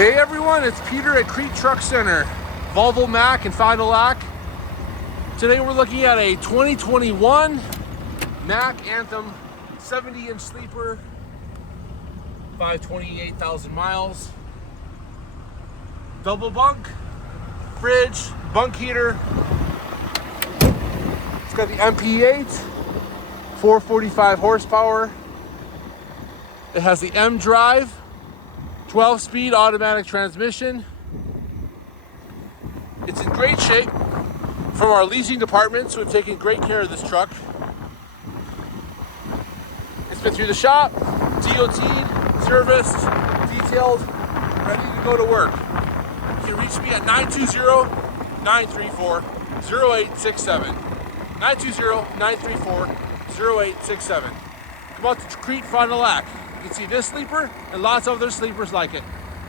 Hey everyone, it's Peter at Kriete Truck Center, Volvo MACK and Final Lack. Today we're looking at a 2021 MACK Anthem 70-inch sleeper, 528,000 miles, double bunk, fridge, bunk heater. It's got the MP8, 445 horsepower. It has the M drive, 12-speed automatic transmission. It's in great shape from our leasing department, so we've taken great care of this truck. It's been through the shop, DOT'd, serviced, detailed, ready to go to work. You can reach me at 920-934-0867. 920-934-0867. Come out to Kriete Final Lack. You can see this sleeper and lots of other sleepers like it.